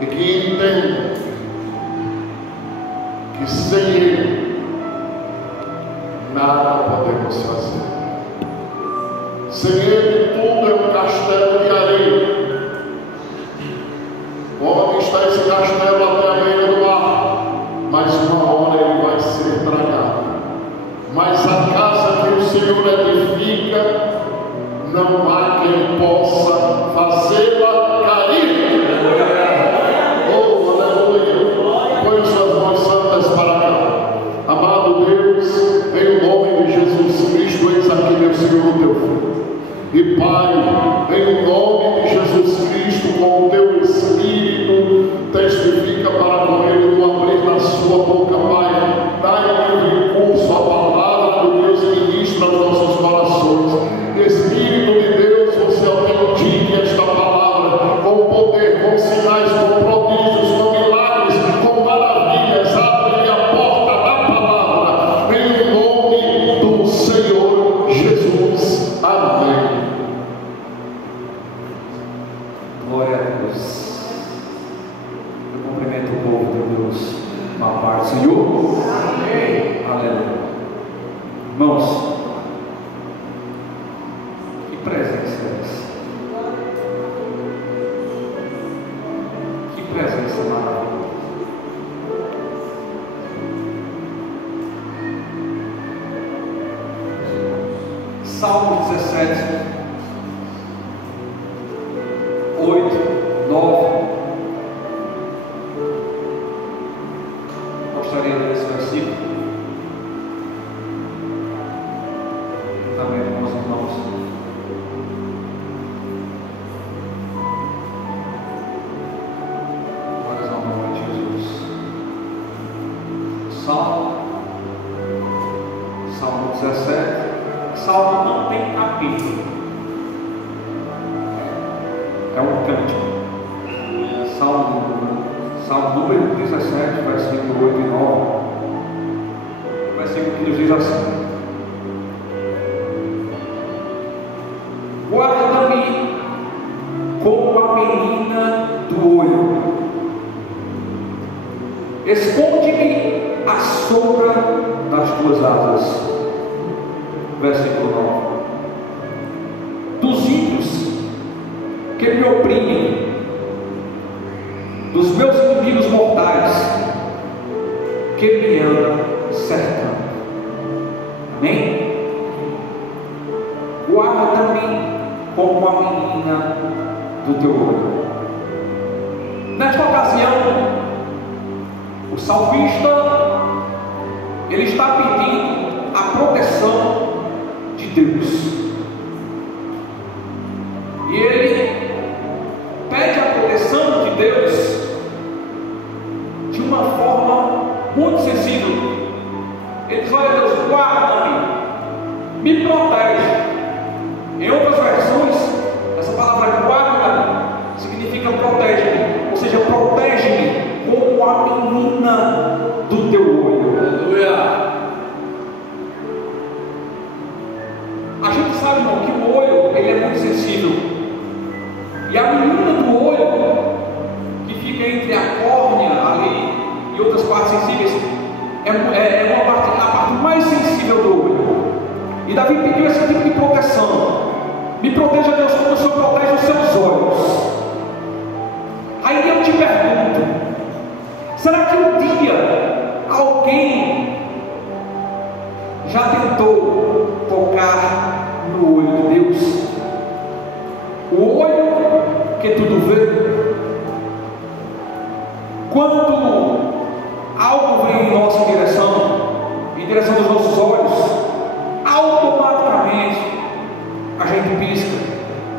e que entendam que sem Ele nada podemos fazer. Sem Ele tudo é um castelo de areia. Onde está esse castelo até a beira do mar? Mas uma hora ele vai ser tragado. Mas a casa que o Senhor edifica, não há quem possa fazê-la cair. Oh, aleluia! Põe suas mãos santas para cá. Amado Deus, em nome de Jesus Cristo, eis aqui, meu Senhor, o teu filho. E Pai, em nome de Jesus Cristo, com o teu Espírito, testifica para com ele no abrir na sua boca, Pai. Dai-lhe recurso à palavra do Deus que ministra aos nossos corações. Espírito de Deus, você autentique esta palavra com poder, com sinais, com prodígios, com milagres, com maravilhas. Abre a porta da palavra, em nome do Senhor Jesus. Amém. Glória a Deus. Eu cumprimento o povo de Deus. Uma paz, Senhor. Amém. Aleluia. Irmãos, que presença é essa? Que presença maravilhosa. Salmo 17, 8, 9. Gostaria de ler esse versículo também com os irmãos. Glórias ao nome de Jesus. Salmo 17. Salmo não tem capítulo, é um cântico. Salmo número 17, versículo 8 e 9. Versículo que nos diz assim: guarda-me como a menina do olho, esconde-me à sombra das tuas asas. Versículo 9: dos ímpios que me oprimem, dos meus inimigos mortais que me andam cercando. Amém? Guarda-me como a menina do teu olho. Nesta ocasião, o salmista ele está pedindo a proteção de Deus, e ele pede a proteção de Deus de uma forma muito sensível. Ele diz: olha Deus, guarda-me, me protege. Em outras versões, essa palavra guarda significa protege-me, ou seja, protege-me como a menina do teu olho. Aleluia. A gente sabe, irmão, que o olho ele é muito sensível, e a menina do olho, que fica entre a córnea ali e outras partes sensíveis, é a parte mais sensível do olho. E Davi pediu esse tipo de proteção. Me proteja, Deus, como o Senhor protege os seus olhos. Aí eu te pergunto: será que um dia alguém já tentou tocar no olho de Deus? O olho que tudo vê. Quando algo vem em nossa direção, em direção dos nossos olhos, automaticamente a gente pisca,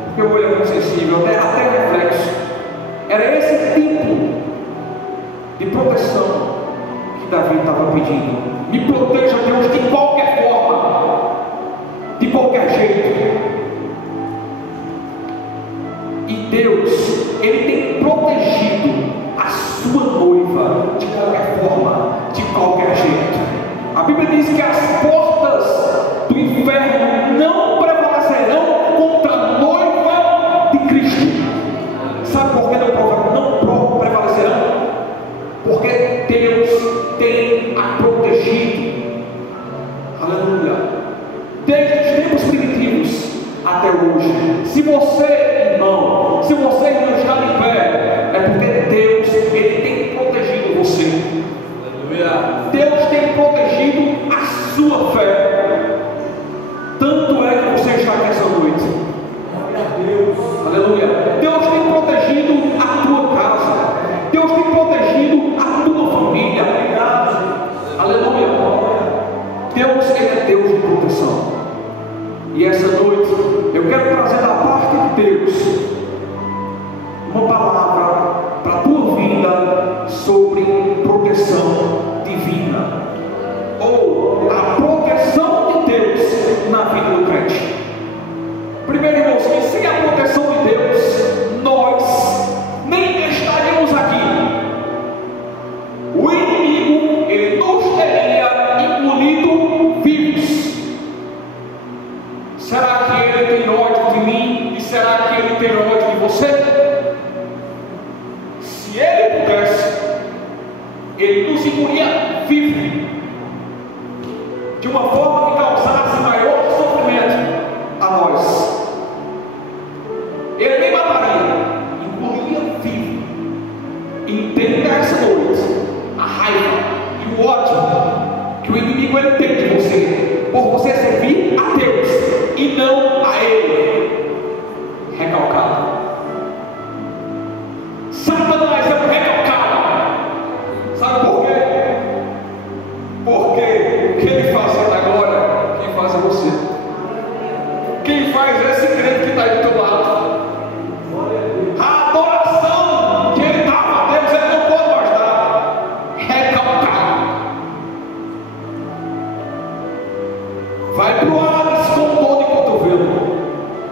porque o olho é muito sensível, até reflexo. Era esse tipo de proteção que Davi estava pedindo. Me proteja, Deus, de qualquer forma, de qualquer jeito. E Deus, Ele tem protegido a sua noiva de qualquer forma, de qualquer jeito. A Bíblia diz que as portas do inferno não prevalecerão contra a noiva de Cristo. Sabe por que não prevalecerão? nessa noite a raiva e o ódio que o inimigo ele tem de você, por você servir a Deus e não a Ele. Recalcado. Satanás é um recalcado. Sabe por quê? Porque o que ele faz na glória, quem faz é você. Quem faz é esse crente que está aí do teu lado. A adoração que ele dava a Deus, ele não pode mais dar. Recalcado. Vai para o Hades com dor de cotovelo,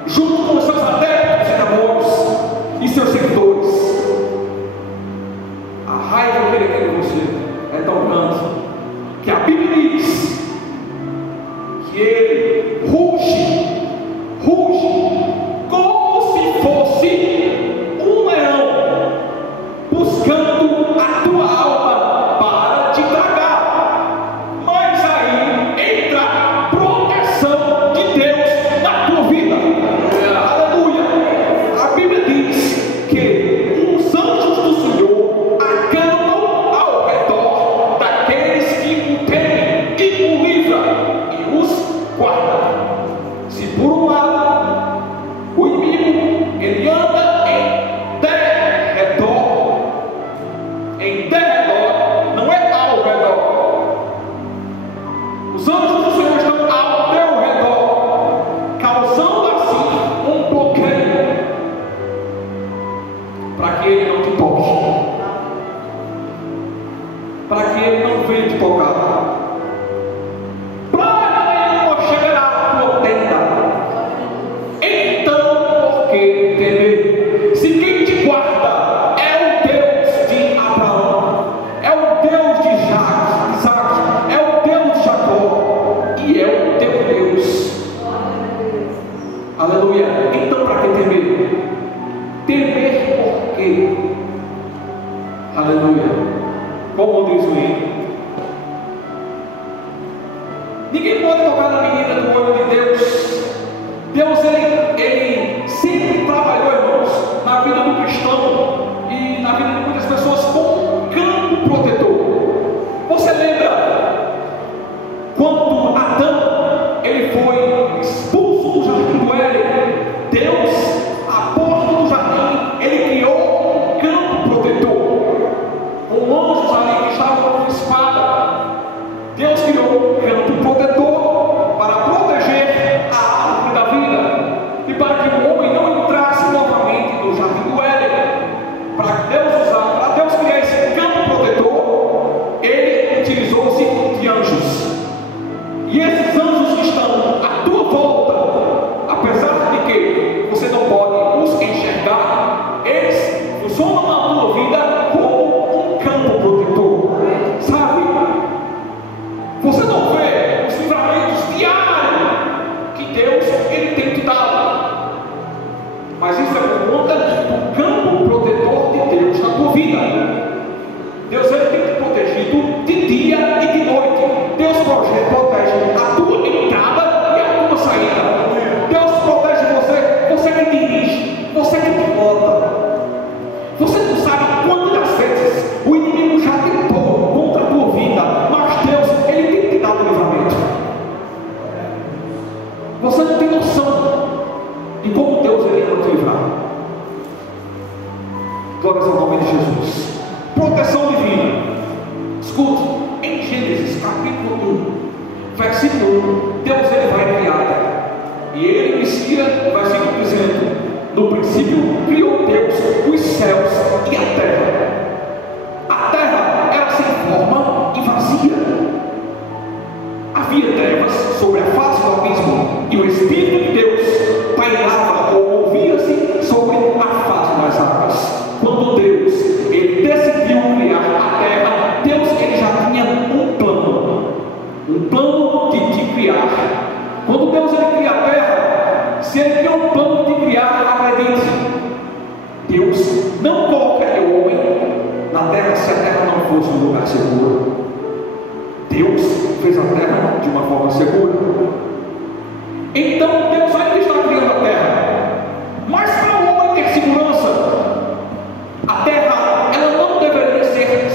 junto com os seus adeptos e namorros e seus seguidores. A raiva que ele tem de você é tão grande que a Bíblia diz que ele ruge como se fosse um leão, buscando a tua alma para te tragar. Mas aí entra a proteção de Deus na tua vida. Aleluia! A Bíblia diz que os anjos do Senhor acampam ao redor daqueles que o temem e o livram e os guardam. Se por um lado o inimigo ele anda em derredor, não é ao redor. Os anjos do Senhor estão ao teu redor, causando assim um bloqueio para que ele não te toque, para que ele não venha te tocar. Praga nenhuma chegará à tua tenda. Então, por que temer? Se quem te guarda é o Deus de Abraão, é o Deus de Isaac, é o Deus de Jacó e é o teu Deus. Aleluia. Então, para que temer? Temer por quê? Aleluia. Como diz o hino, ninguém pode tocar na menina do olho de Deus. Deus ele sempre trabalhou, irmãos, na vida do cristão e na vida de muitas pessoas como um campo protetor. Você lembra quando Adão ele foi expulso do jardim do Éden? Deus, à porta do jardim, ele criou um campo protetor com anjos ali que estavam com espada. Deus criou um campo protetor para proteger a árvore da vida e para que o homem não entrasse novamente no jardim do Éden. Para Deus criar esse campo protetor, ele utilizou-se de anjos. E esses anjos que estão à tua volta, apesar de que você não pode os enxergar, eles funcionam na tua vida como um campo protetor. Sabe? Você não vê os livramentos diários que Deus ele tem te dado, mas isso é por conta do campo protetor de Deus na tua vida. Deus ele tem te protegido de dia e de noite. Deus protege a tua entrada e a tua saída. Deus protege você que dirige, você que pilota. Você não sabe quantas vezes o inimigo já tentou contra a tua vida, mas Deus ele tem te dado livramento. Você não tem noção de como Deus ele vai te livrar. Glórias ao nome de Jesus. Proteção divina. Escute, em Gênesis capítulo 1, versículo 1, Deus ele vai criar a terra. E ele inicia o versículo dizendo: no princípio criou Deus os céus e a terra. A terra era sem forma e vazia. Havia trevas sobre a face do abismo, e o Espírito de Deus pairava ou ouvia-se sobre a face das águas. Quando Deus ele decidiu criar a terra, Deus ele já tinha um plano de criar. Quando Deus ele cria a terra, se ele tem um plano de criar, acredite, Deus não colocaria o homem na terra se a terra não fosse um lugar seguro. Deus fez a terra de uma forma segura. Então Deus ainda está criando a terra, mas para o homem ter segurança, a terra ela não deveria ser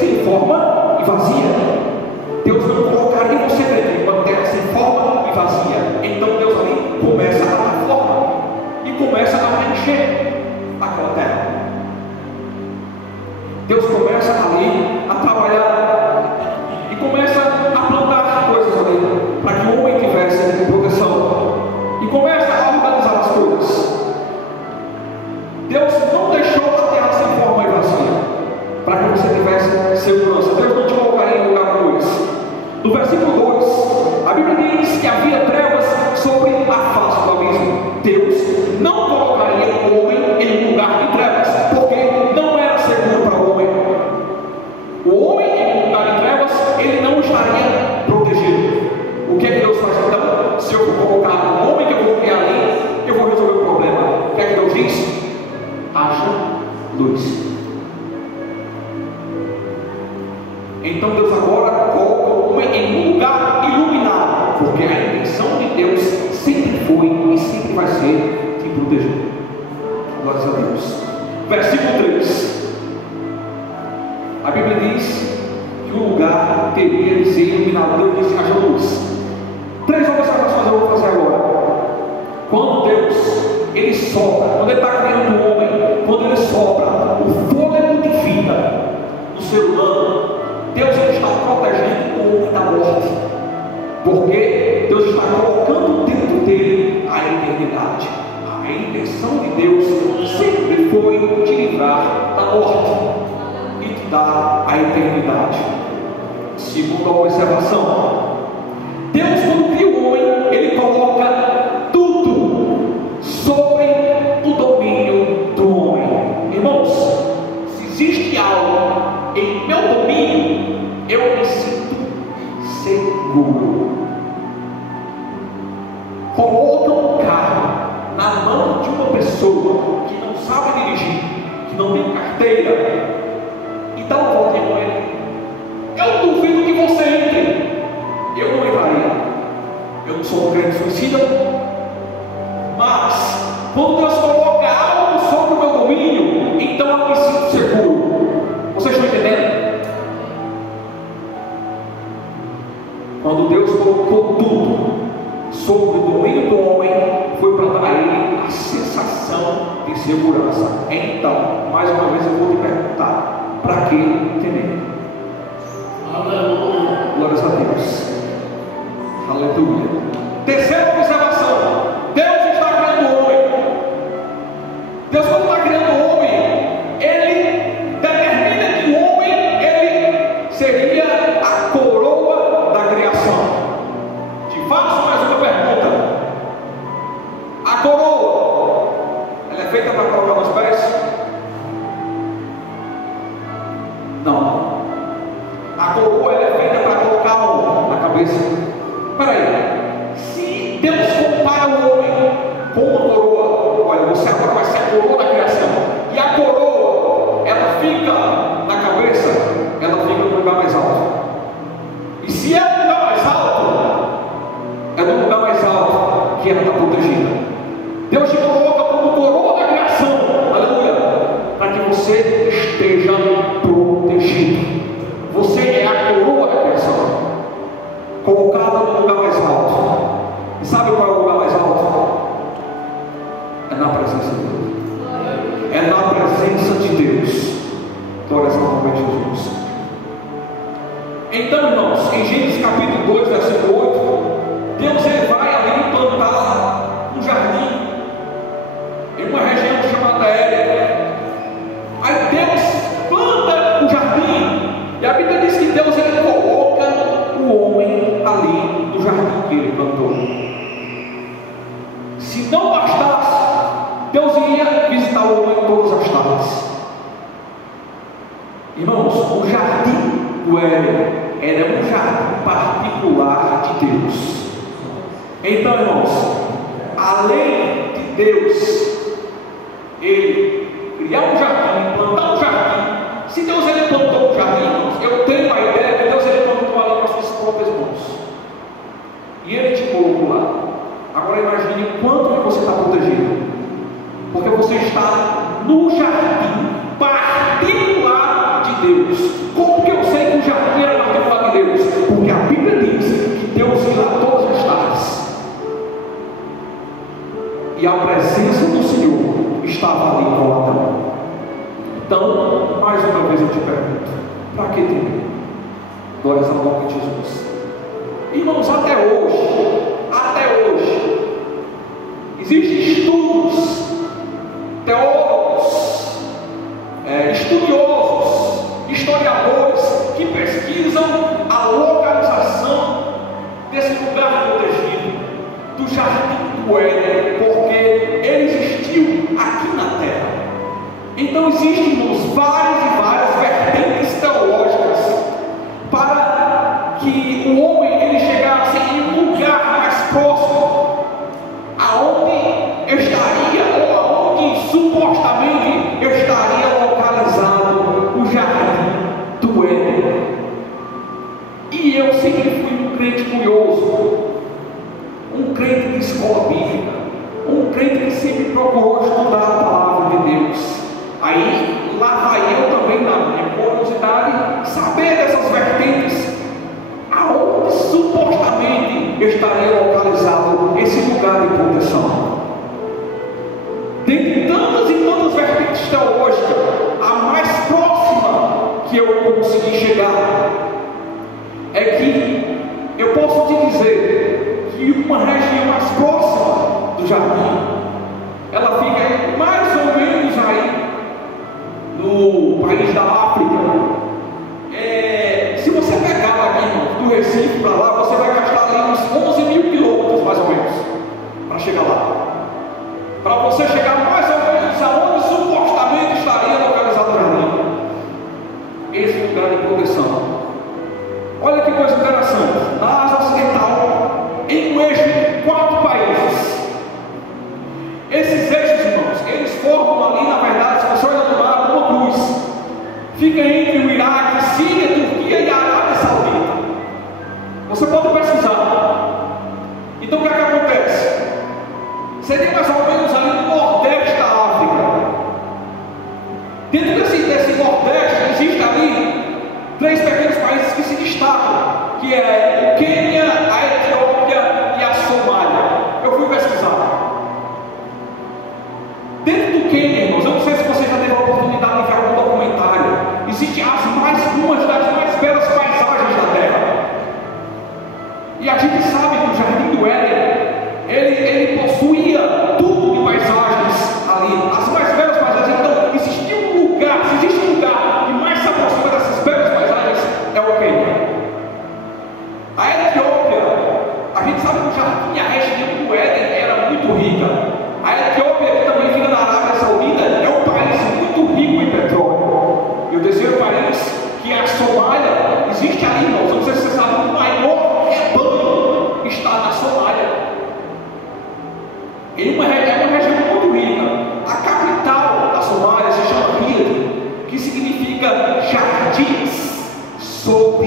Deus começa ali a trabalhar e começa a plantar coisas ali para que o homem tivesse proteção e começa a organizar as coisas. Deus não deixou a terra sem forma e vazia para que você tivesse segurança. Deus não te colocaria em lugar coisa. No versículo 2, a Bíblia diz que havia trevas sobre a face do abismo. Deus não colocaria o homem em um lugar de trevas, porque não era seguro para o homem. O homem em um lugar de trevas, ele não estaria protegido. O que é que Deus faz então? Se eu for colocar o homem que eu vou criar ali, eu vou resolver o problema. O que é que Deus diz? Haja luz. Então Deus agora coloca o homem em um lugar iluminado, porque a intenção de Deus sempre foi e sempre vai ser te proteger. Glórias a Deus. Versículo 3. A Bíblia diz que o lugar teria de ser iluminado. Deus disse: haja luz. 3 observações eu vou fazer agora. Quando Deus ele sopra, quando ele está criando o homem, quando ele sopra o fôlego de vida no ser humano, Deus está protegendo o homem da morte, porque Deus está colocando dentro dele a eternidade. A intenção de Deus sempre foi te livrar da morte e te dar a eternidade. Segunda observação, Deus, quando cria o homem, ele coloca tudo sobre o domínio do homem. Irmãos, se existe algo em meu domínio, eu me sinto seguro. Coloca um carro na mão de uma pessoa que não sabe dirigir, que não tem carteira, e dá uma volta com ele. Eu duvido que você entre. Eu não entraria. Eu não sou um crente suicida, mas quando Deus coloca algo sobre o meu domínio, então eu me sinto seguro. Vocês estão entendendo? Quando Deus colocou tudo sobre o domínio do homem, foi para dar a ele a sensação de segurança. Então, mais uma vez eu vou te perguntar: para que temer? Aleluia. Glórias a Deus. Aleluia. Terceira observação: Deus está criando o homem. Deus, quando está criando o homem, ele determina que o homem ele seria a coroa da criação. Te faço mais uma pergunta: a coroa, ela é feita para colocar nos pés? Não. A coroa ela é feita para colocar na cabeça. Espera aí, se Deus compara o homem com uma coroa, olha, você agora vai ser a coroa da criação, e a coroa, ela fica na cabeça, ela fica no lugar mais alto. E se é no lugar mais alto, é no lugar mais alto que ela está protegida. Deus te coloca como coroa da criação, aleluia, para que você esteja protegido. Você é a coroa da criação, colocada no lugar mais alto. E sabe qual é o lugar mais alto? É na presença de Deus. É na presença de Deus. Glórias ao nome de Jesus. Então, irmãos, em Gênesis capítulo 2, versículo 8, Deus ele vai ali plantar um jardim em uma região chamada Éden. Aí Deus planta um jardim, e a Bíblia diz que Deus ele coloca o homem ali no jardim que ele plantou. Se não bastasse, Deus iria visitar o homem todas as tardes. Irmãos, o jardim do Éden era um jardim particular de Deus. Então, irmãos, além de Deus ele criar um jardim, plantar um jardim, se Deus ele plantou um jardim, irmãos, eu tenho a ideia que Deus ele plantou ali com as suas próprias mãos, e ele te colocou lá. Agora imagine quanto que você está protegido, porque você está no jardim particular de Deus. Como que eu sei que o jardim era particular de Deus? Porque a Bíblia diz que Deus ia lá todas as tardes, e a presença do Senhor estava ali colocada. Então, Mais uma vez eu te pergunto: para que temer? Glórias ao nome de Jesus. Irmãos, até hoje, existem estudos, teólogos, estudiosos, historiadores que pesquisam a localização desse lugar protegido, do Jardim do Éden, porque ele existiu aqui na Terra. Então existem, irmãos, várias e várias vertentes teológicas para que o homem ele chegasse em um lugar mais próximo, aonde estaria, ou aonde supostamente estaria localizado o Jardim do Éden. E eu sempre fui um crente curioso, um crente de escola bíblica, um crente que sempre procurou estudar a palavra de Deus. Aí, lá vai eu também, na minha curiosidade, saber dessas vertentes, aonde supostamente estaria localizado esse lugar de proteção. Dentre tantas e tantas vertentes teológicas, a mais próxima que eu consegui chegar é que eu posso te dizer que uma região mais próxima do jardim, ela fica mais ou menos aí no país da África. Se você pegar aqui do Recife para lá, você vai gastar ali uns 11 mil quilômetros mais ou menos para chegar lá, para você chegar mais ou menos aonde supostamente estaria localizado o jardim, esse lugar de proteção. Olha que coisa interessante, na Ásia Ocidental, em um eixo de 4 países. Esses eixos, irmãos, eles formam ali, na verdade, se você olhar do mar, uma cruz. Fica entre o Iraque, Síria, Turquia e a Arábia Saudita. Você pode pesquisar. Então o que é que acontece? Seria mais ou menos ali no nordeste da África. Dentro desse nordeste, existe ali 3 pequenos países que se destacam, que é o Quênia, a Etiópia e a Somália. Eu fui pesquisar. Dentro do Quênia, irmãos, eu não sei se você já teve a oportunidade de ver algum documentário, existe uma das mais belas paisagens da Terra. E a gente sabe que o Jardim do Éden, ele possuía tudo de paisagens ali, as mais belas paisagens. Então, existia um lugar, se existe um lugar que mais se aproxima dessas belas paisagens, é o Quênia. A Etiópia, a gente sabe que o jardim, a região do Éden era muito rica. A Etiópia, que também fica na Arábia Saudita, é um país muito rico em petróleo. E o terceiro país, que é a Somália, existe ali, irmãos, não sei se você sabe, o maior rebanho está na Somália. É uma região muito rica. A capital da Somália se chama Riad, que significa jardins sob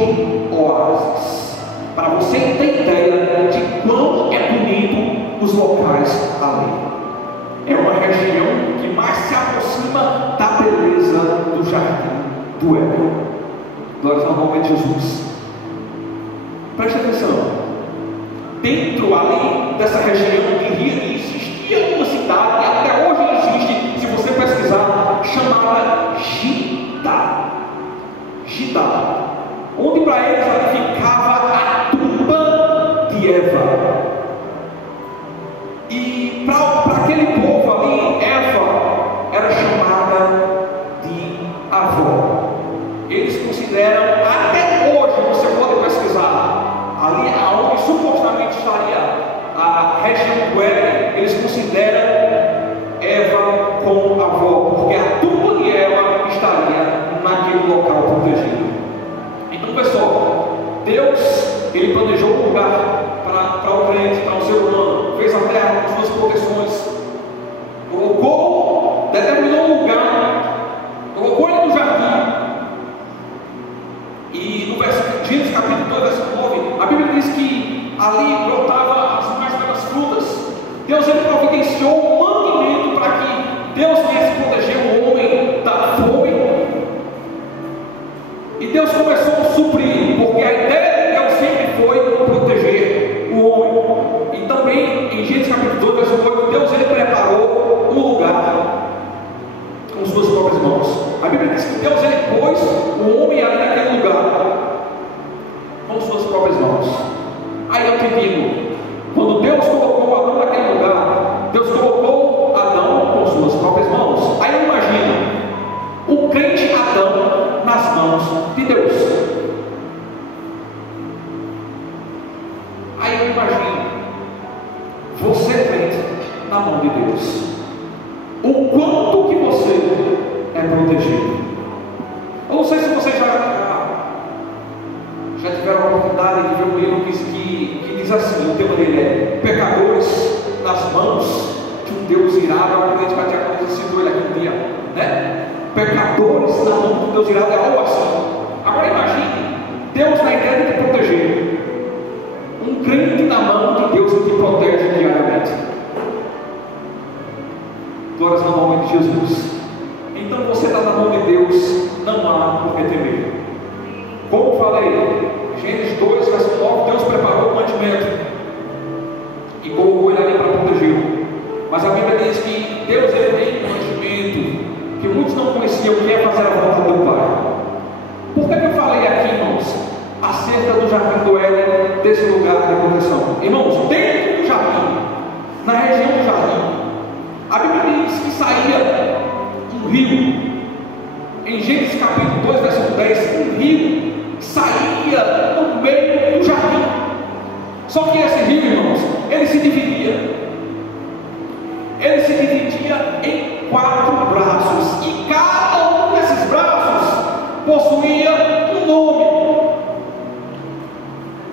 oásis. Para você ter ideia de quão é bonito os locais ali. É uma região que mais se aproxima da beleza do Jardim do Éden. Glória ao nome de Jesus. Preste atenção. Dentro ali dessa região de Rio existia uma cidade, e até hoje existe, se você pesquisar, chamada Gidá, onde para eles ali ficava a tumba de Eva. E para aquele povo ali, Eva era chamada de avó. Eles consideram, até hoje, você pode pesquisar, ali aonde supostamente estaria a região do Éden, eles consideram Eva como avó, porque a tumba de Eva estaria naquele local protegido. Então, pessoal, Deus, ele planejou um lugar para o crente, para o ser humano, fez a terra com suas proteções, determinou um lugar, colocou ele no jardim. E no Gênesis capítulo 2, versículo 9, a Bíblia diz que ali brotava as mais belas frutas. Deus ele providenciou um mantimento para que Deus viesse proteger o homem da fome. E Deus começou a suprir, porque a ideia de Deus sempre foi proteger o homem. E também em Gênesis capítulo 2, versículo 8, Deus repetindo. Quando Deus colocou Adão naquele lugar, Deus colocou Adão com suas próprias mãos. Aí eu imagino o crente Adão nas mãos de Deus. Aí eu imagino você crente na mão de Deus. O quanto que você é protegido. Eu não sei se você já tiveram a oportunidade de ver um livro que diz assim, o tema dele é Pecadores nas mãos de um Deus irado. Eu acredito que a Tiago citou ele aqui um dia, né? Pecadores na mão de um Deus irado, é algo assim. Agora imagine Deus na ideia de te proteger. Um crente na mão de Deus que te protege diariamente. Glórias ao nome de Jesus. Então você está na mão de Deus, não há por que temer. Como falei, Gênesis 2, verso 9, Deus preparou o mantimento e colocou ele ali para protegê-lo. Mas a Bíblia diz que Deus tem um mantimento que muitos não conheciam, que é fazer a vontade do Pai. Por que eu falei aqui, irmãos, acerca do jardim do Éden, desse lugar de proteção? Irmãos, dentro do jardim, na região do jardim, a Bíblia diz que saía um rio. Em Gênesis capítulo 2, versículo 10, um rio saía no meio do jardim. Só que esse rio, irmãos, ele se dividia. Ele se dividia em 4 braços. E cada um desses braços possuía um nome.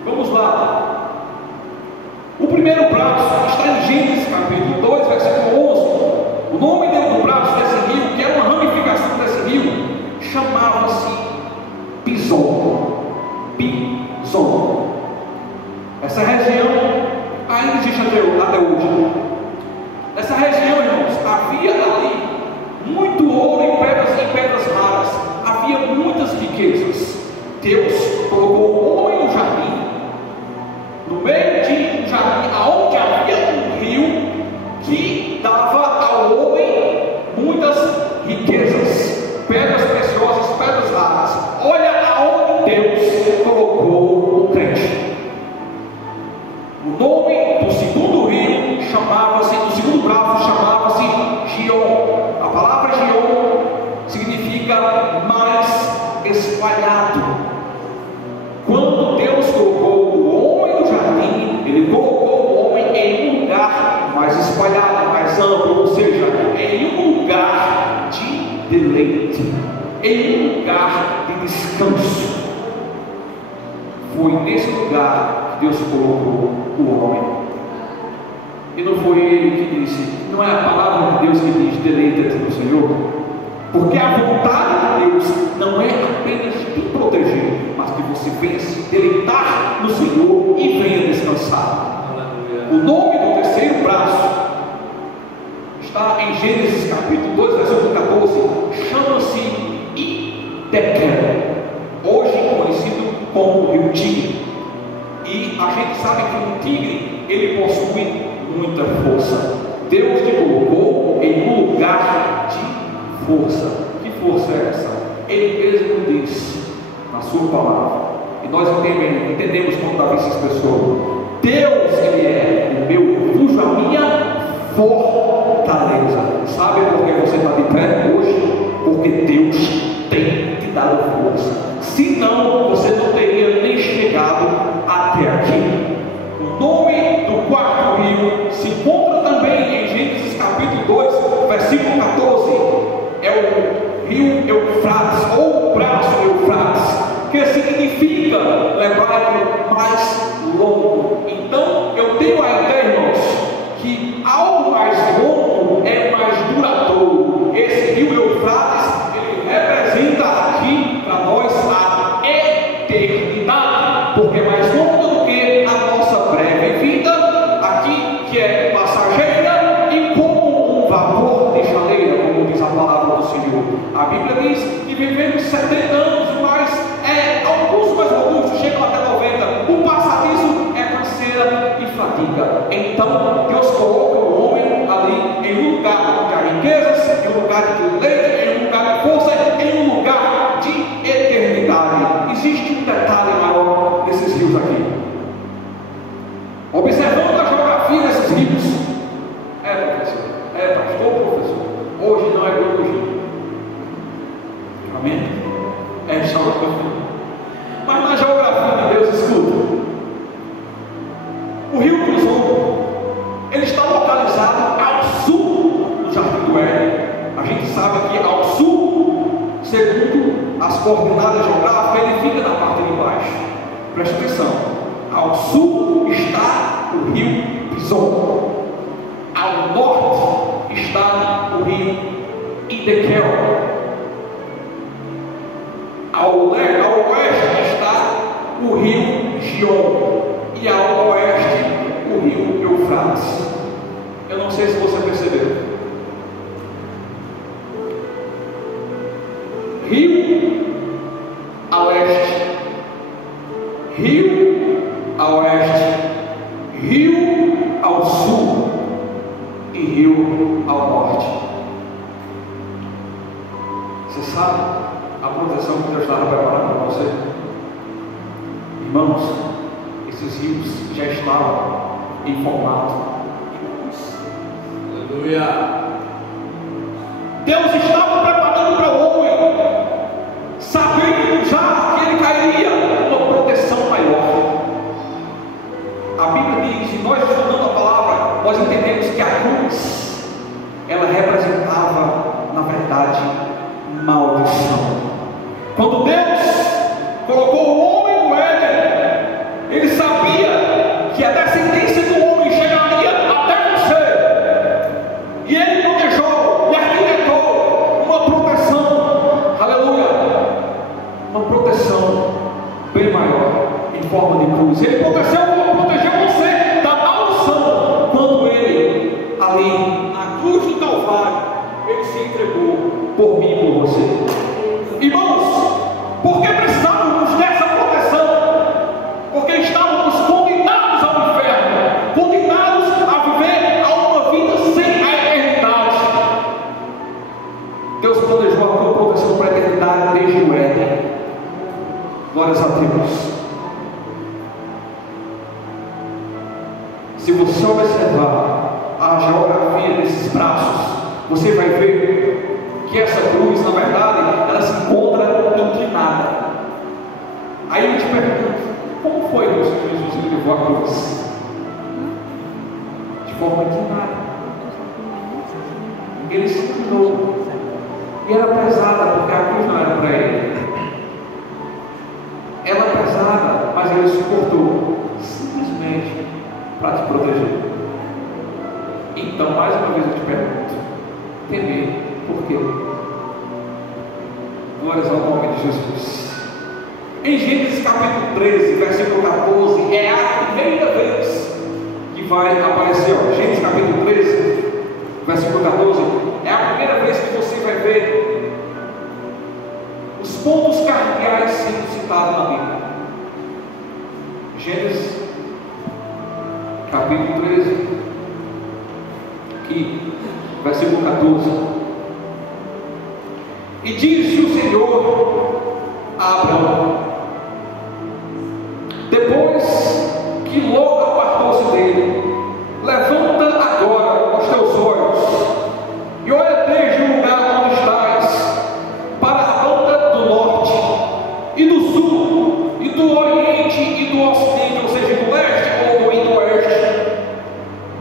Vamos lá. O primeiro braço está em Gênesis capítulo 2, versículo 11. O nome do braço desse rio, que era uma ramificação desse rio, chamava-se Pison. Pison. Essa região ainda existe até hoje. Nessa região, irmãos, havia ali muito ouro em pedras raras. Havia muitas riquezas. Deus colocou o homem no jardim, no meio de um jardim onde havia um rio que dava ao homem muitas riquezas, pedras preciosas, pedras raras. Olha aonde Deus colocou o crente. O nome do segundo rio do segundo braço chamava-se Gion. A palavra Gion significa mais espalhado. Quando Deus colocou o homem no jardim, Ele colocou o homem em um lugar mais espalhado, mais amplo, ou seja, em um lugar de deleite, em um lugar de descanso. Foi nesse lugar que Deus colocou o homem. E não foi ele que disse, não é a palavra de Deus que diz, deleita-te no Senhor. Porque a vontade de Deus não é apenas te proteger, mas que você venha se deleitar no Senhor e venha descansar. O nome do terceiro braço está em Gênesis capítulo 2, versículo 14, chama-se Hiddekel, hoje conhecido como Rio Tigre. E a gente sabe que o tigre, ele possui muita força. Deus te colocou em um lugar de força. Que força é essa? Ele mesmo diz na sua palavra, e nós entendemos quando Davi se expressou: Deus, Ele é o meu refúgio, a minha fortaleza. Sabe por que você está de pé hoje? Porque Deus tem te dado força. Senão você não teria nem chegado até aqui. O nome do quarto rio se encontra também em Gênesis capítulo 2, versículo 14. É o rio Eufrates, ou o braço Eufrates, que significa levar mais longo. Então eu tenho a ideia, irmãos, que algo mais longo é mais duradouro. Esse rio Eufrates, ele representa aqui para nós a eternidade, porque é mais longo do que a nossa breve vida aqui, que é passageira e como um vapor de chaleira, como diz a palavra do Senhor. A Bíblia diz que vivemos 70 anos, mas alguns mais robustos chegam até 90. O passadiço é canseira e fadiga. Então Deus coloca o homem ali em um lugar onde há riquezas, em um lugar de leite, em um lugar de força, em um lugar de eternidade. Existe um detalhe maior nesses rios aqui. Amém? É restaurar o teu filho. Mas na geografia de Deus, escuta. O rio Pison, ele está localizado ao sul do Jardim do Éden. A gente sabe que ao sul, segundo as coordenadas geográficas, ele fica na parte de baixo. Presta atenção. Ao sul está o rio Pison. Ao norte está o rio Hiddekel. Ao oeste está o rio Gion. E ao oeste o rio Eufrates. Eu não sei se você percebeu. Rio a leste, rio a oeste, rio ao sul e rio ao norte. Você sabe a proteção que Deus estava preparando para você? Irmãos, esses rios já estavam em formato de cruz. Aleluia! Deus estava preparando para o homem, sabendo já que ele cairia, uma proteção maior. A Bíblia diz, e nós estudando a palavra, nós entendemos que a cruz, ela representava, na verdade, maldição. Quando Deus colocou o homem no Éden, ele sabia que a descendência do homem chegaria até você, e ele planejou e arquitetou uma proteção, aleluia, uma proteção bem maior, em forma de cruz. Ele protegeu você da maldição, quando ele, ali na cruz do Calvário, ele se entregou por mim e por você. Irmãos, por que precisávamos dessa proteção? Porque estávamos condenados ao inferno, condenados a viver a uma vida sem a eternidade. Deus planejou a tua proteção para a eternidade desde o Éden. Glórias a Deus. Se você observar a geografia desses braços, você vai ver que essa cruz, na verdade, ela se encontra inclinada. Aí eu te pergunto, como foi Deus que Jesus levou a cruz? De forma inclinada. Ele se inclinou. E era pesada, porque a cruz não era para ele. Ela é pesada, mas ele suportou, simplesmente para te proteger. Então, mais uma vez eu te pergunto, temer por quê? Glórias ao nome de Jesus. Em Gênesis capítulo 13, versículo 14, é a primeira vez que vai aparecer, Gênesis capítulo 13, versículo 14, é a primeira vez que você vai ver os pontos cardeais sendo citados na Bíblia. Gênesis capítulo 13, aqui, versículo 14. E disse o Senhor a Abraão, depois que logo apartou-se dele, levanta agora os teus olhos e olha desde o lugar onde estás para a banda do norte e do sul e do oriente e do ocidente, ou seja, do leste ou do oeste,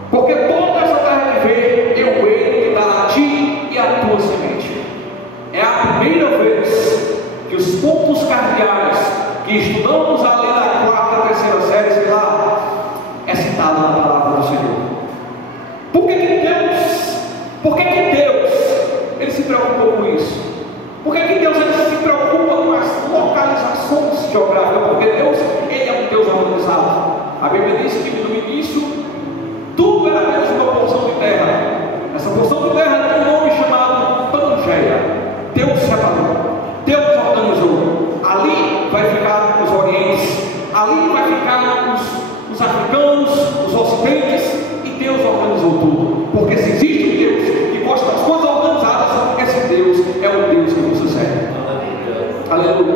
porque toda essa terra que vê eu hei de dar a ti e a tua semente. É a primeira vez que os pontos cardeais que estudamos ali na quarta, terceira série, sei lá, é citado na palavra do Senhor. Por que Deus ele se preocupou com isso? Por que Deus ele se preocupa com as localizações geográficas? Porque Deus ele é um Deus organizado. A Bíblia diz que no início tudo era apenas uma porção de terra. Essa porção de terra tem um nome chamado Pangeia. Deus separou, Deus organizou. Ali vai ficar os orientes, ali vai ficar os africanos, os ocidentes, e Deus organizou tudo. Porque se existe um Deus que gosta das coisas organizadas, esse Deus é o Deus que você serve. Aleluia.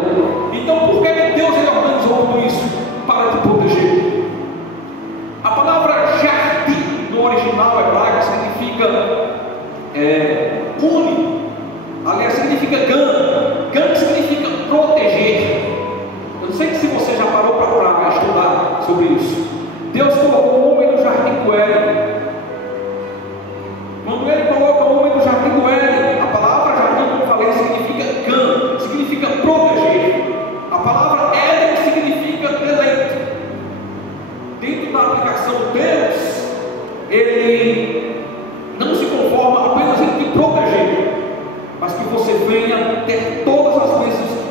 Então por que Deus ele organizou tudo isso? Para te proteger. A palavra jardim no original hebraico significa único. Aliás, significa gan. Gan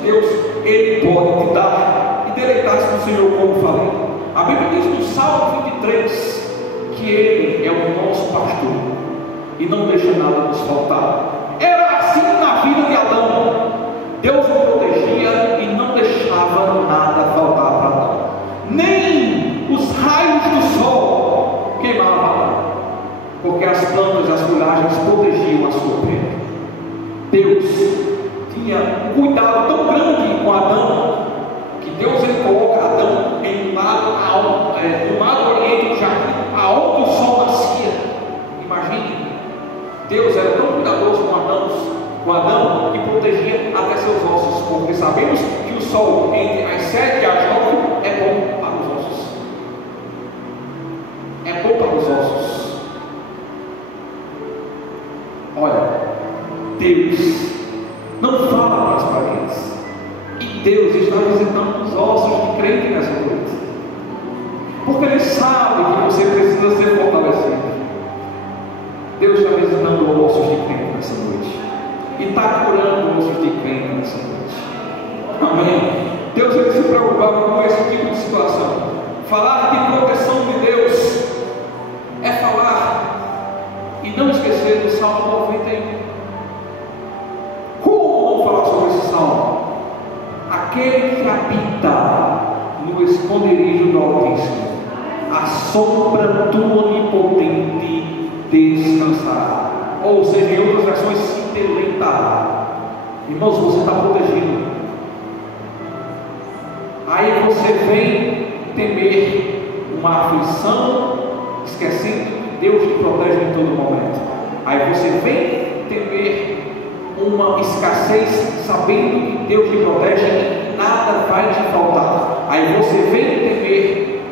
Deus, Ele pode te dar. E deleitar-se no Senhor, como falei. A Bíblia diz no Salmo 23 que Ele é o nosso pastor e não deixa nada nos faltar. Era assim na vida de Adão. Deus o protegia e não deixava nada faltar para Adão. Nem os raios do sol queimavam, porque as plantas e as folhagens protegiam a sua pele. Deus tinha um cuidado tão grande com Adão, que Deus ele coloca Adão em um lado, do lado oriente do jardim, aonde o sol nascia. Imagine, Deus era tão cuidadoso com Adão que protegia até seus ossos, porque sabemos que o sol entre as 7 e as 9 é bom para os ossos. É bom para os ossos. Olha, Deus não fala para as paredes, e Deus está visitando os ossos de crente nessa noite, porque Ele sabe que você precisa ser fortalecido. Deus está visitando ossos de crente nessa noite, e está curando ossos de crente nessa noite. Amém. Deus ele se preocupava com esse tipo de situação. Falar de proteção de Deus é falar e não esquecer do Salmo 91. Como não falar sobre esse salmo? Aquele que habita no esconderijo do Altíssimo, a sombra do Onipotente descansará. Ou seja, em outras versões, se deleitará. Irmãos, você está protegido. Aí você vem temer uma aflição, esquecendo que Deus te protege em todo momento. Aí você vem temer uma escassez, sabendo que Deus te protege e nada vai te faltar. Aí você vem temer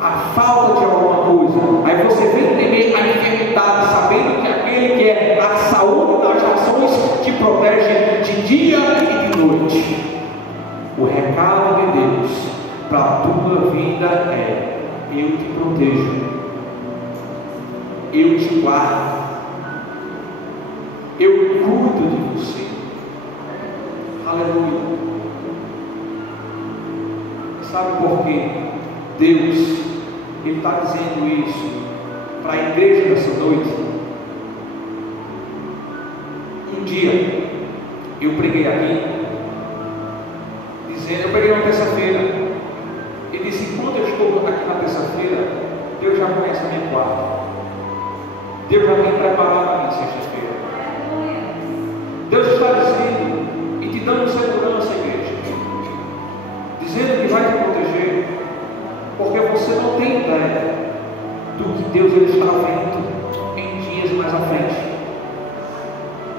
a falta de alguma coisa. Aí você vem temer a enfermidade, sabendo que aquele que é a saúde das nações te protege de dia e de noite. O recado de Deus para a tua vida é: eu te protejo, eu te guardo, eu cuido de você. Aleluia. Sabe por quê? Deus Ele está dizendo isso para a igreja nessa noite. Um dia eu preguei aqui, dizendo, eu preguei uma terça-feira, e disse: enquanto eu estou aqui na terça-feira, Deus já conhece a minha quarta, Deus já tem preparado a minha sexta-feira. Deus está dizendo e te dando segurança, igreja, dizendo que vai te proteger, porque você não tem ideia do que Deus ele está vendo em dias mais à frente.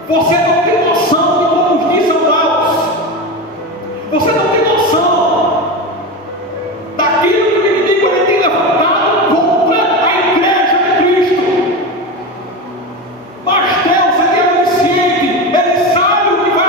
Você não tem noção de como os dias são maus. Você não tem noção daquilo que o inimigo ele tem levantado contra a igreja de Cristo. Mas Deus ele é onisciente, Ele sabe o que vai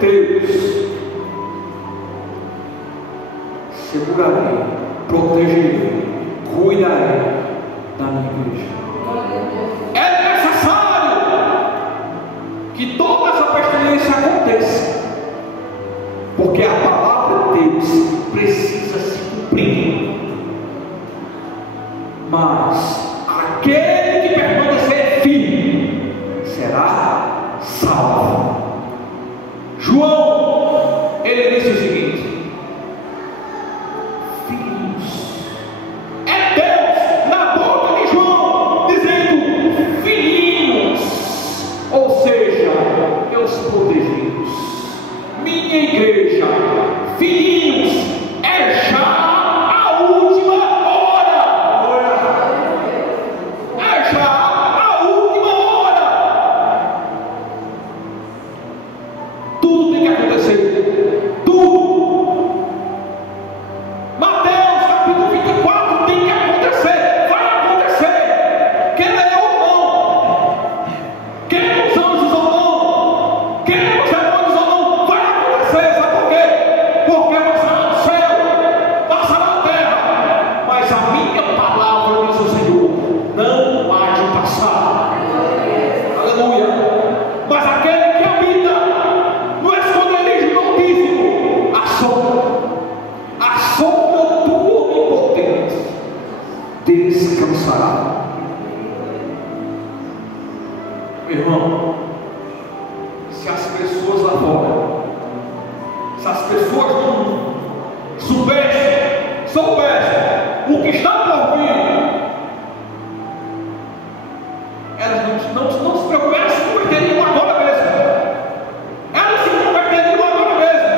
Deus, segurarei, protegerei, cuidarei da minha igreja. É necessário que toda essa pestilência aconteça, porque a palavra de Deus precisa se cumprir. Mas aquele que permanecer firme será salvo. João, ele disse o seguinte: filhos, é Deus na boca de João dizendo filhinhos, ou seja, meus protegidos, minha igreja, filhinhos, é já a última hora, é já a última hora. Tudo tem que acontecer, tudo. Mateus capítulo 24 tem que acontecer, vai acontecer, quer eu ou não, quer os anjos ou não, quer os demônios ou não, vai acontecer. Sabe por quê? Porque passará no céu, passará na terra, mas a minha palavra, diz o Senhor, não há de passar. Aleluia. Mas aquele que habita no esconderijo do Altíssimo, a sombra do Onipotente descansará. Meu irmão, se as pessoas lá fora, se as pessoas do mundo soubessem o que está por vir, elas não se preocupam, elas se converteriam agora mesmo. Elas se converteriam agora mesmo,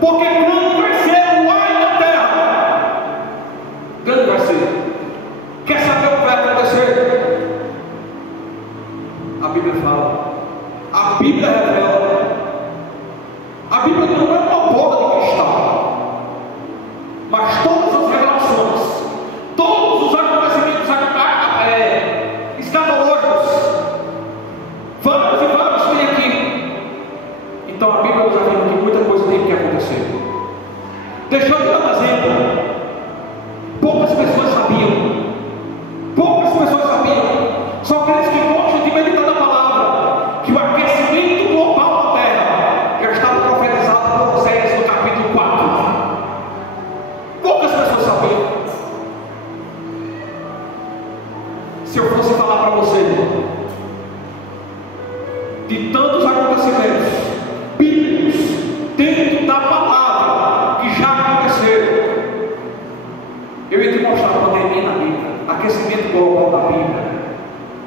porque grande vai ser o ai da terra. Grande vai ser. Quer saber o que vai acontecer? A Bíblia fala, a Bíblia revela. A Bíblia não é uma bola de cristal, mas todas as revelações, todos os acontecimentos escatológicos, vários e vários tem aqui. Então a Bíblia nos avisa que muita coisa tem que acontecer. Deixa eu te dar um exemplo. Poucas pessoas sabiam, só aqueles que gostam de meditar na palavra, que o aquecimento global da terra já estava profetizado por Oséias no capítulo 4. Poucas pessoas sabiam. Se eu fosse falar para você de tantos acontecimentos bíblicos dentro da palavra que já aconteceram, eu ia te mostrar a pandemia na Bíblia, aquecimento global da Bíblia,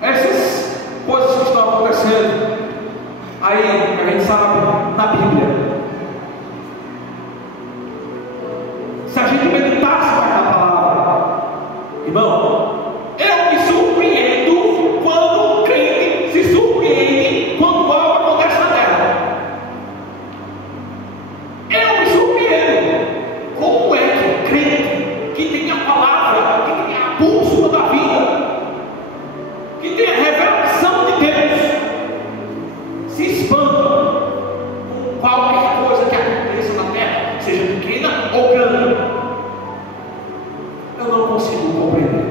essas coisas que estão acontecendo aí, a gente sabe na Bíblia. Se a gente meditasse mais na palavra, irmão, eu me surpreendo quando o crente se surpreende quando algo acontece na terra. Eu me surpreendo. Como é que o crente que tem a palavra, que tem a bússola da vida, que tem a revelação de Deus, se espanta com qualquer coisa que aconteça na terra, seja pequena ou grande? Eu não consigo compreender.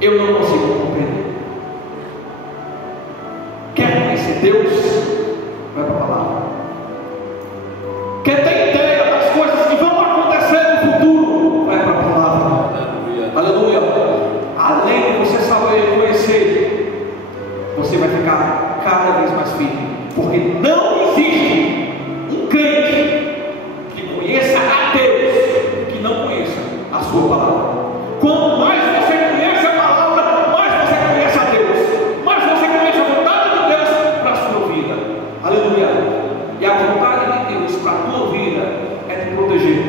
Eu não consigo compreender. Quer conhecer Deus? Vai para a palavra. Quer ter ideia das coisas que vão acontecer no futuro? Vai para a palavra. Aleluia. Além de você saber conhecer, você vai ficar cada vez mais firme, porque não existe um crente que conheça a Deus que não conheça a sua palavra. Quanto mais você conhece a palavra, mais você conhece a Deus, mais você conhece a vontade de Deus para a sua vida. Aleluia. E a vontade de Deus para a tua vida é te proteger.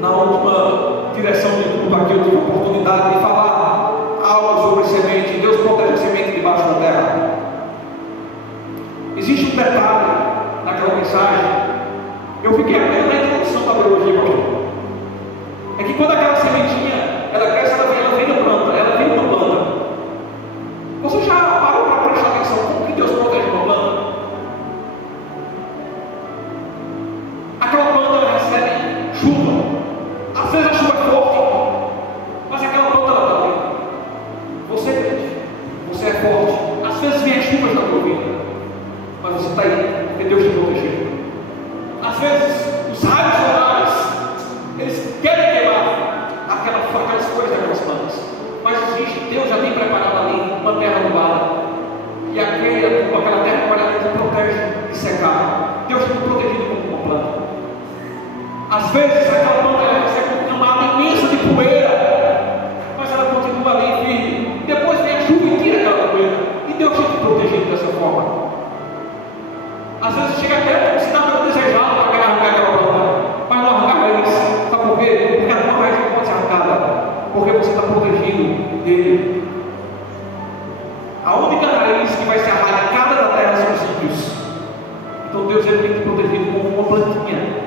Na última direção de culto aqui, eu tive a oportunidade de falar algo sobre semente. Deus protege a semente debaixo da terra. Existe um detalhe naquela mensagem. Eu fiquei apenas na introdução da biologia, pastor. É que quando aquela sementinha ela cresce, ela vira planta, ela vira uma planta. Você já parou para prestar atenção como que Deus protege uma planta? Aquela planta ela recebe chuva. Às vezes a chuva é forte, mas aquela planta ela está bem. Você é grande, você é forte. Às vezes vem as chuvas na tua vida, mas você está aí, porque Deus te protegeu. Às vezes os raios solares, eles querem queimar aquelas coisas daquelas plantas, mas existe, Deus já tem preparado ali uma terra nublada, e aquela terra nublada te protege de secar. Deus tem protegido como uma planta. Às vezes aquela planta recebe uma água imensa de poeira, mas ela continua ali firme. Depois vem a chuva e tira aquela poeira, e Deus tem te protegido dessa forma. Às vezes chega até um cidadão desejado para querer arrancar aquela planta, mas não arrancar raiz. Sabe por quê? Porque a tua raiz não pode ser arrancada, porque você está protegido dele. A única raiz que vai ser arrancada da terra são os ímpios. Então Deus ele tem que protegido como uma plantinha.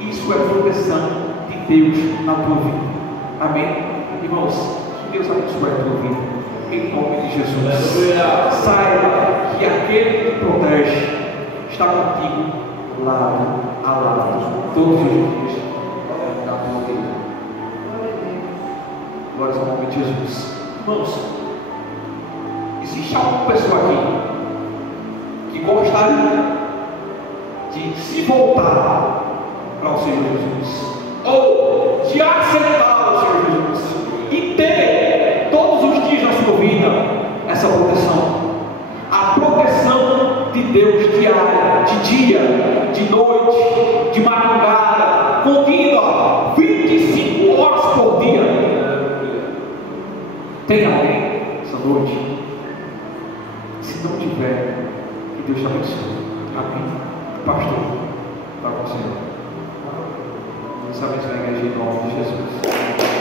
Isso é proteção de Deus na tua vida. Amém? Irmãos, que Deus abençoe a tua vida. Em nome de Jesus. Saiba que aquele que te protege está contigo lado a lado, todos os dias da tua vida. Glória ao nome de Jesus. Irmãos, existe alguma pessoa aqui que gostaria de se voltar para o Senhor Jesus, ou de aceitar o Senhor Jesus e ter todos os dias na sua vida essa proteção? A proteção de Deus diária, de dia, de noite, de madrugada, contínua, 25 horas por dia. Tem alguém essa noite? Se não tiver, que Deus te abençoe. Amém? Pastor, está com o Senhor. Deus abençoe a igreja em nome de Jesus.